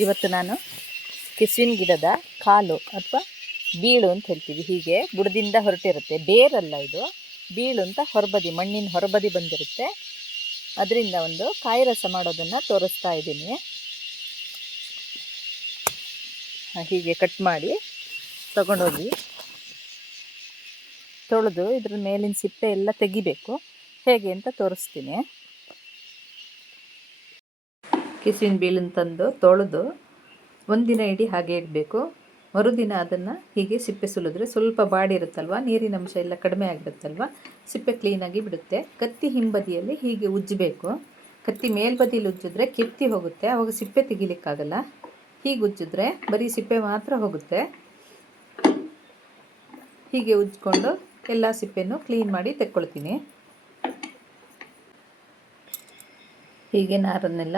ಇವತ್ತು ನಾನು ಕೆಸುವಿನ ಗಿಡದ ಕಾಲು ಅಥವಾ ಬೀಳು ಅಂತ ಹೇಳ್ತೀವಿ. ಹೀಗೆ ಬುಡದಿಂದ ಹೊರಟಿರುತ್ತೆ, ಬೇರಲ್ಲ ಇದು, ಬೀಳು ಅಂತ ಹೊರಬದಿ, ಮಣ್ಣಿನ ಹೊರಬದಿ ಬಂದಿರುತ್ತೆ. ಅದರಿಂದ ಒಂದು ಕಾಯಿ ರಸ ಮಾಡೋದನ್ನು ತೋರಿಸ್ತಾ ಇದ್ದೀನಿ. ಹೀಗೆ ಕಟ್ ಮಾಡಿ ತಗೊಂಡೋಗಿ ತೊಳೆದು ಇದ್ರ ಮೇಲಿನ ಸಿಪ್ಪೆ ಎಲ್ಲ ತೆಗಿಬೇಕು. ಹೇಗೆ ಅಂತ ತೋರಿಸ್ತೀನಿ. ಕೆಸುವಿನ ಬೀಳನ್ನು ತಂದು ತೊಳೆದು ಒಂದಿನ ಇಡೀ ಹಾಗೆ ಇಡಬೇಕು. ಮರುದಿನ ಅದನ್ನು ಹೀಗೆ ಸಿಪ್ಪೆ ಸುಲಿದ್ರೆ ಸ್ವಲ್ಪ ಬಾಡಿರುತ್ತಲ್ವ, ನೀರಿನ ಅಂಶ ಎಲ್ಲ ಕಡಿಮೆ ಆಗಿರುತ್ತಲ್ವ, ಸಿಪ್ಪೆ ಕ್ಲೀನಾಗಿ ಬಿಡುತ್ತೆ. ಕತ್ತಿ ಹಿಂಬದಿಯಲ್ಲಿ ಹೀಗೆ ಉಜ್ಜಬೇಕು. ಕತ್ತಿ ಮೇಲ್ಬದಿಯಲ್ಲಿ ಉಜ್ಜಿದ್ರೆ ಕೆತ್ತಿ ಹೋಗುತ್ತೆ, ಆವಾಗ ಸಿಪ್ಪೆ ತೆಗಿಲಿಕ್ಕಾಗಲ್ಲ. ಹೀಗೆ ಉಜ್ಜಿದ್ರೆ ಬರೀ ಸಿಪ್ಪೆ ಮಾತ್ರ ಹೋಗುತ್ತೆ. ಹೀಗೆ ಉಜ್ಜಿಕೊಂಡು ಎಲ್ಲ ಸಿಪ್ಪೆನೂ ಕ್ಲೀನ್ ಮಾಡಿ ತೆಕ್ಕೊಳ್ತೀನಿ. ಹೀಗೆ ನಾರನ್ನೆಲ್ಲ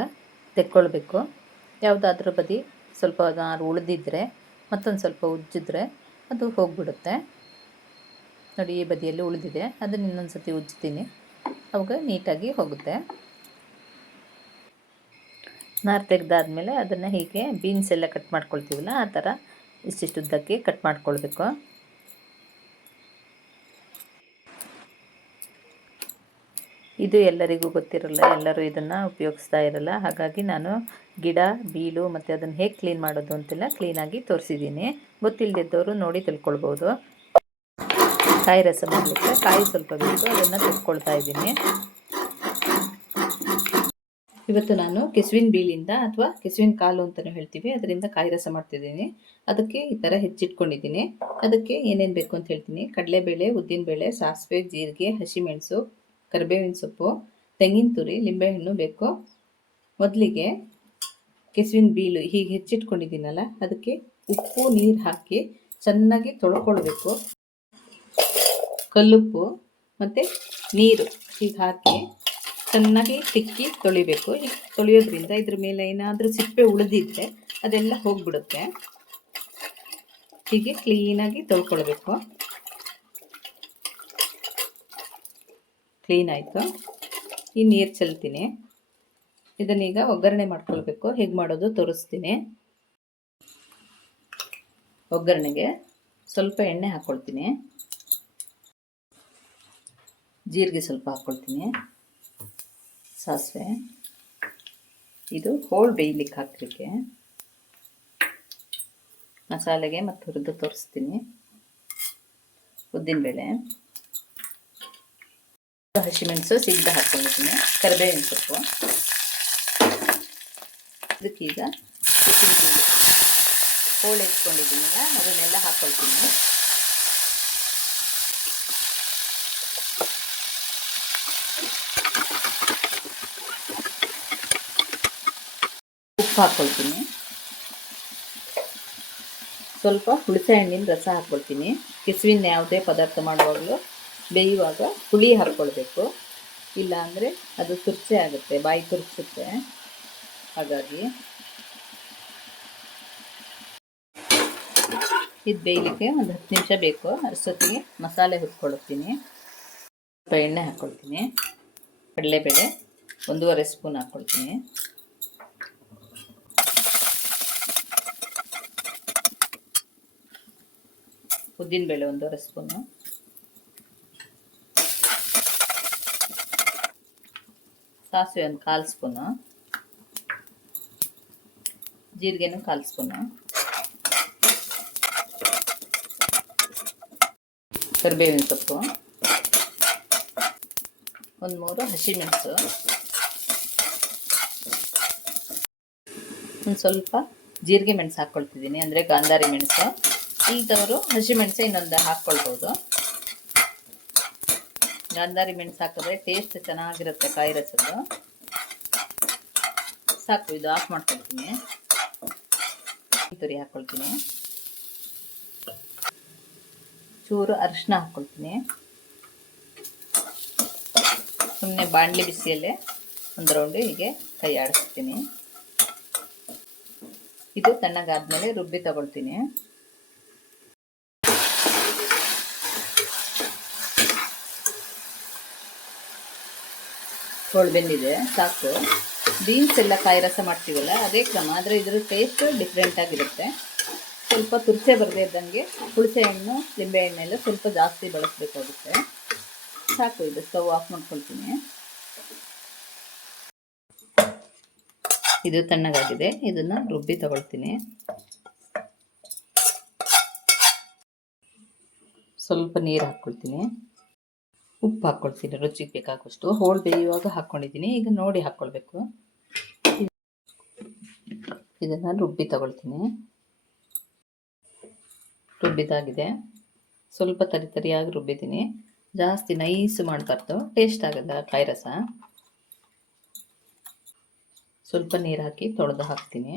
ತೆಕ್ಕೊಳ್ಬೇಕು. ಯಾವುದಾದ್ರೂ ಬದಿ ಸ್ವಲ್ಪ ನಾರು ಉಳಿದಿದ್ದರೆ ಮತ್ತೊಂದು ಸ್ವಲ್ಪ ಉಜ್ಜಿದ್ರೆ ಅದು ಹೋಗಿಬಿಡುತ್ತೆ. ನೋಡಿ, ಈ ಬದಿಯಲ್ಲಿ ಉಳಿದಿದೆ, ಅದನ್ನು ಇನ್ನೊಂದು ಸತಿ ಉಜ್ಜ್ತೀನಿ, ಅವಾಗ ನೀಟಾಗಿ ಹೋಗುತ್ತೆ. ನಾರು ತೆಗೆದಾದ್ಮೇಲೆ ಅದನ್ನು ಹೀಗೆ ಬೀನ್ಸ್ ಎಲ್ಲ ಕಟ್ ಮಾಡ್ಕೊಳ್ತೀವಲ್ಲ, ಆ ಥರ ಇಷ್ಟಿಷ್ಟುದ್ದಕ್ಕೆ ಕಟ್ ಮಾಡ್ಕೊಳ್ಬೇಕು. ಇದು ಎಲ್ಲರಿಗೂ ಗೊತ್ತಿರಲ್ಲ, ಎಲ್ಲರೂ ಇದನ್ನು ಉಪಯೋಗಿಸ್ತಾ ಇರಲ್ಲ. ಹಾಗಾಗಿ ನಾನು ಗಿಡ, ಬೀಳು ಮತ್ತು ಅದನ್ನು ಹೇಗೆ ಕ್ಲೀನ್ ಮಾಡೋದು ಅಂತೆಲ್ಲ ಕ್ಲೀನಾಗಿ ತೋರಿಸಿದ್ದೀನಿ. ಗೊತ್ತಿಲ್ಲದಿದ್ದವರು ನೋಡಿ ತಿಳ್ಕೊಳ್ಬೋದು. ಕಾಯಿ ರಸ ಮಾಡಲಿಕ್ಕೆ ಕಾಯಿ ಸ್ವಲ್ಪ ಬೇಕು, ಅದನ್ನು ತೆಗೆದುಕೊಳ್ತಾ ಇದ್ದೀನಿ. ಇವತ್ತು ನಾನು ಕೆಸುವಿನ ಬೀಳಿಂದ ಅಥವಾ ಕೆಸುವಿನ ಕಾಲು ಅಂತಲೂ ಹೇಳ್ತೀವಿ, ಅದರಿಂದ ಕಾಯಿ ರಸ ಮಾಡ್ತಿದ್ದೀನಿ. ಅದಕ್ಕೆ ಈ ಥರ ಹೆಚ್ಚಿಟ್ಕೊಂಡಿದ್ದೀನಿ. ಅದಕ್ಕೆ ಏನೇನು ಬೇಕು ಅಂತ ಹೇಳ್ತೀನಿ. ಕಡಲೆಬೇಳೆ, ಉದ್ದಿನಬೇಳೆ, ಸಾಸಿವೆ, ಜೀರಿಗೆ, ಹಸಿಮೆಣಸು, ಕರಿಬೇವಿನ ಸೊಪ್ಪು, ತೆಂಗಿನ ತುರಿ, ಲಿಂಬೆಹಣ್ಣು ಬೇಕು. ಮೊದಲಿಗೆ ಕೆಸುವಿನ ಬೀಳು ಹೀಗೆ ಹೆಚ್ಚಿಟ್ಕೊಂಡಿದ್ದೀನಲ್ಲ, ಅದಕ್ಕೆ ಉಪ್ಪು ನೀರು ಹಾಕಿ ಚೆನ್ನಾಗಿ ತೊಳ್ಕೊಳ್ಬೇಕು. ಕಲ್ಲುಪ್ಪು ಮತ್ತು ನೀರು ಹೀಗೆ ಹಾಕಿ ಚೆನ್ನಾಗಿ ತಿಕ್ಕಿ ತೊಳಿಬೇಕು. ಹೀಗೆ ತೊಳೆಯೋದ್ರಿಂದ ಇದ್ರ ಮೇಲೆ ಏನಾದರೂ ಸಿಪ್ಪೆ ಉಳಿದಿದ್ದರೆ ಅದೆಲ್ಲ ಹೋಗಿಬಿಡುತ್ತೆ. ಹೀಗೆ ಕ್ಲೀನಾಗಿ ತೊಳ್ಕೊಳ್ಬೇಕು. ಕ್ಲೀನ್ ಆಯಿತು. ಈ ನೀರು ಚೆಲ್ತೀನಿ. ಇದನ್ನೀಗ ಒಗ್ಗರಣೆ ಮಾಡ್ಕೊಳ್ಬೇಕು. ಹೇಗೆ ಮಾಡೋದು ತೋರಿಸ್ತೀನಿ. ಒಗ್ಗರಣೆಗೆ ಸ್ವಲ್ಪ ಎಣ್ಣೆ ಹಾಕ್ಕೊಳ್ತೀನಿ. ಜೀರಿಗೆ ಸ್ವಲ್ಪ ಹಾಕ್ಕೊಳ್ತೀನಿ. ಸಾಸಿವೆ, ಇದು ಹೋಳು ಬೇಯಲಿಕ್ಕೆ ಹಾಕಲಿಕ್ಕೆ. ಮಸಾಲೆಗೆ ಮತ್ತು ಹುರಿದು ತೋರಿಸ್ತೀನಿ. ಉದ್ದಿನಬೇಳೆ, ಹಸಿಮೆಣಸು ಸಿಗ್ದ ಹಾಕ್ಕೊಂಡಿದ್ದೀನಿ. ಕರಿಬೇವಿನ ಸೊಪ್ಪು, ಇದಕ್ಕೀಗ ಹೋಳು ಎತ್ಕೊಂಡಿದ್ದೀನಲ್ಲ ಅದನ್ನೆಲ್ಲ ಹಾಕ್ಕೊಳ್ತೀನಿ. ಉಪ್ಪು ಹಾಕ್ಕೊಳ್ತೀನಿ. ಸ್ವಲ್ಪ ಹುಣಸೆ ಹಣ್ಣಿನ ರಸ ಹಾಕ್ಕೊಳ್ತೀನಿ. ಕೆಸುವಿನ ಯಾವುದೇ ಪದಾರ್ಥ ಮಾಡುವಾಗಲೂ ಬೇಯುವಾಗ ಹುಳಿ ಹಾಕ್ಕೊಳ್ಬೇಕು, ಇಲ್ಲ ಅಂದರೆ ಅದು ತುರ್ಚೆ ಆಗುತ್ತೆ, ಬಾಯಿ ತುರ್ಚುತ್ತೆ. ಹಾಗಾಗಿ ಇದು ಬೇಯಲಿಕ್ಕೆ ಒಂದು 10 ನಿಮಿಷ ಬೇಕು. ಅಷ್ಟೊತ್ತಿಗೆ ಮಸಾಲೆ ಹುರ್ಕೊಳ್ತೀನಿ. ಸ್ವಲ್ಪ ಎಣ್ಣೆ ಹಾಕ್ಕೊಳ್ತೀನಿ. ಕಡಲೆಬೇಳೆ 1.5 ಸ್ಪೂನ್ ಹಾಕ್ಕೊಳ್ತೀನಿ. ಉದ್ದಿನಬೇಳೆ 1.5 ಸ್ಪೂನು. ಸಾಸಿವೆ 1/4 ಸ್ಪೂನು. ಜೀರಿಗೆನೂ 1/4 ಸ್ಪೂನು. ಕರಿಬೇವಿನ ಸೊಪ್ಪು, 1-3 ಹಸಿಮೆಣಸು, ಒಂದು ಸ್ವಲ್ಪ ಜೀರಿಗೆ ಮೆಣಸು ಹಾಕ್ಕೊಳ್ತಿದ್ದೀನಿ, ಅಂದರೆ ಗಾಂಧಾರಿ ಮೆಣಸು. ಇಲ್ದವರು ಹಸಿಮೆಣಸು ಇನ್ನೊಂದು ಹಾಕ್ಕೊಳ್ಬೋದು. ಗಾಂಧಾರಿ ಮೆಣಸು ಹಾಕಿದ್ರೆ ಟೇಸ್ಟ್ ಚೆನ್ನಾಗಿರುತ್ತೆ ಕಾಯಿ ರಸದ್ದು. ಸಾಕು, ಇದು ಆಫ್ ಮಾಡ್ಕೊಳ್ತೀನಿ. ತುರಿ ಹಾಕ್ಕೊಳ್ತೀನಿ. ಚೂರು ಅರಿಶಿನ ಹಾಕ್ಕೊಳ್ತೀನಿ. ಸುಮ್ಮನೆ ಬಾಣಲಿ ಬಿಸಿಯಲ್ಲೇ ಒಂದು ರೌಂಡು ಹೀಗೆ ಕೈ ಆಡಿಸ್ತೀನಿ. ಇದು ತಣ್ಣಗಾದ್ಮೇಲೆ ರುಬ್ಬಿ ತಗೊಳ್ತೀನಿ. ಹೋಳು ಬೆಂದಿದೆ, ಸಾಕು. ಬೀನ್ಸ್ ಎಲ್ಲ ಕಾಯಿ ರಸ ಮಾಡ್ತೀವಲ್ಲ ಅದೇ ಕ್ರಮ, ಆದರೆ ಇದ್ರ ಟೇಸ್ಟ್ ಡಿಫ್ರೆಂಟ್ ಆಗಿರುತ್ತೆ. ಸ್ವಲ್ಪ ತುರ್ಚೆ ಬರದೇ ಇದ್ದಂಗೆ ಹುಣಸೆ ಹಣ್ಣು ಲಿಂಬೆ ಹಣ್ಣೆಲ್ಲ ಸ್ವಲ್ಪ ಜಾಸ್ತಿ ಬಳಸಬೇಕಾಗುತ್ತೆ. ಸಾಕು, ಇದು ಸ್ಟವ್ ಆಫ್ ಮಾಡ್ಕೊಳ್ತೀನಿ. ಇದು ತಣ್ಣಗಾಗಿದೆ, ಇದನ್ನು ರುಬ್ಬಿ ತಗೊಳ್ತೀನಿ. ಸ್ವಲ್ಪ ನೀರು ಹಾಕ್ಕೊಳ್ತೀನಿ, ಉಪ್ಪು ಹಾಕ್ಕೊಳ್ತೀನಿ ರುಚಿಗೆ ಬೇಕಾಗುವಷ್ಟು. ಹೋಳು ಬೇಯುವಾಗ ಹಾಕ್ಕೊಂಡಿದ್ದೀನಿ, ಈಗ ನೋಡಿ ಹಾಕ್ಕೊಳ್ಬೇಕು. ಇದನ್ನು ರುಬ್ಬಿ ತಗೊಳ್ತೀನಿ. ರುಬ್ಬಿದಾಗಿದೆ, ಸ್ವಲ್ಪ ತರಿಯಾಗಿ ರುಬ್ಬಿದ್ದೀನಿ, ಜಾಸ್ತಿ ನೈಸ್ ಮಾಡಬಾರ್ದು, ಟೇಸ್ಟ್ ಆಗಲ್ಲ ಕಾಯಿ ರಸ. ಸ್ವಲ್ಪ ನೀರು ಹಾಕಿ ತೊಳೆದು ಹಾಕ್ತೀನಿ.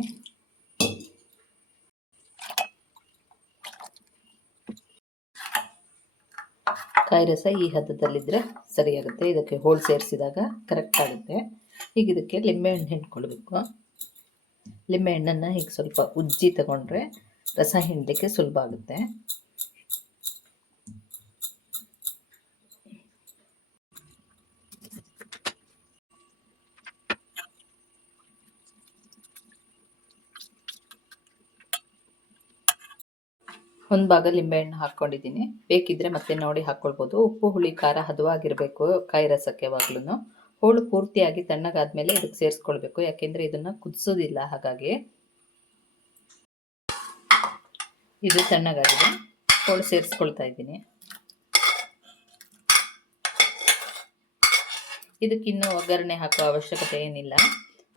ಕಾಯಿ ರಸ ಈ ಹದದಲ್ಲಿದ್ದರೆ ಸರಿಯಾಗುತ್ತೆ, ಇದಕ್ಕೆ ಹೋಳು ಸೇರಿಸಿದಾಗ ಕರೆಕ್ಟ್ ಆಗುತ್ತೆ. ಈಗ ಇದಕ್ಕೆ ಲಿಂಬೆಹಣ್ಣು ಹಿಂಡ್ಕೊಳ್ಬೇಕು. ಲಿಂಬೆಹಣ್ಣನ್ನು ಹೀಗೆ ಸ್ವಲ್ಪ ಉಜ್ಜಿ ತಗೊಂಡ್ರೆ ರಸ ಹಿಂಡಲಿಕ್ಕೆ ಸುಲಭ ಆಗುತ್ತೆ. ಒಂದು ಭಾಗ ಲಿಂಬೆಹಣ್ಣು ಹಾಕ್ಕೊಂಡಿದ್ದೀನಿ, ಬೇಕಿದ್ದರೆ ಮತ್ತೆ ನೋಡಿ ಹಾಕ್ಕೊಳ್ಬೋದು. ಉಪ್ಪು ಹುಳಿ ಖಾರ ಹದವಾಗಿರಬೇಕು ಕಾಯಿ ರಸಕ್ಕೆ ಯಾವಾಗ್ಲೂ. ಹೋಳು ಪೂರ್ತಿಯಾಗಿ ತಣ್ಣಗಾದ್ಮೇಲೆ ಇದಕ್ಕೆ ಸೇರಿಸ್ಕೊಳ್ಬೇಕು, ಯಾಕೆಂದರೆ ಇದನ್ನು ಕುದಿಸೋದಿಲ್ಲ. ಹಾಗಾಗಿ ಇದು ತಣ್ಣಗಾಗಿದೆ, ಹೋಳು ಸೇರಿಸ್ಕೊಳ್ತಾ ಇದ್ದೀನಿ. ಇದಕ್ಕಿನ್ನೂ ಒಗ್ಗರಣೆ ಹಾಕುವ ಅವಶ್ಯಕತೆ ಏನಿಲ್ಲ,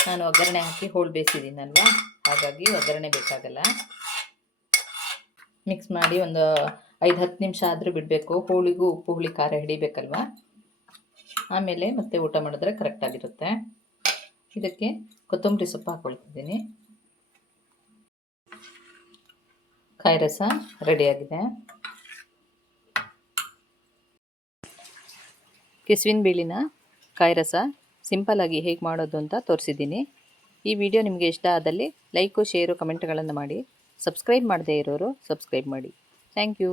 ನಾನು ಒಗ್ಗರಣೆ ಹಾಕಿ ಹೋಳು ಬೇಯಿಸಿದ್ದೀನಲ್ವ, ಹಾಗಾಗಿ ಒಗ್ಗರಣೆ ಬೇಕಾಗಲ್ಲ. ಮಿಕ್ಸ್ ಮಾಡಿ ಒಂದು 5-10 ನಿಮಿಷ ಆದರೂ ಬಿಡಬೇಕು, ಹೋಳಿಗೂ ಉಪ್ಪು ಹುಳಿ ಖಾರ ಹಿಡಿಬೇಕಲ್ವ. ಆಮೇಲೆ ಮತ್ತೆ ಊಟ ಮಾಡಿದ್ರೆ ಕರೆಕ್ಟಾಗಿರುತ್ತೆ. ಇದಕ್ಕೆ ಕೊತ್ತಂಬರಿ ಸೊಪ್ಪು ಹಾಕ್ಕೊಳ್ತಿದ್ದೀನಿ. ಕಾಯಿ ರಸ ರೆಡಿಯಾಗಿದೆ. ಕೆಸುವಿನ ಬೇಳಿನ ಕಾಯಿ ರಸ ಸಿಂಪಲ್ಲಾಗಿ ಹೇಗೆ ಮಾಡೋದು ಅಂತ ತೋರಿಸಿದ್ದೀನಿ. ಈ ವಿಡಿಯೋ ನಿಮಗೆ ಇಷ್ಟ ಆದಲ್ಲಿ ಲೈಕು, ಶೇರು, ಕಮೆಂಟ್ಗಳನ್ನು ಮಾಡಿ. ಸಬ್ಸ್ಕ್ರೈಬ್ ಮಾಡದೇ ಇರೋರು ಸಬ್ಸ್ಕ್ರೈಬ್ ಮಾಡಿ. Thank you.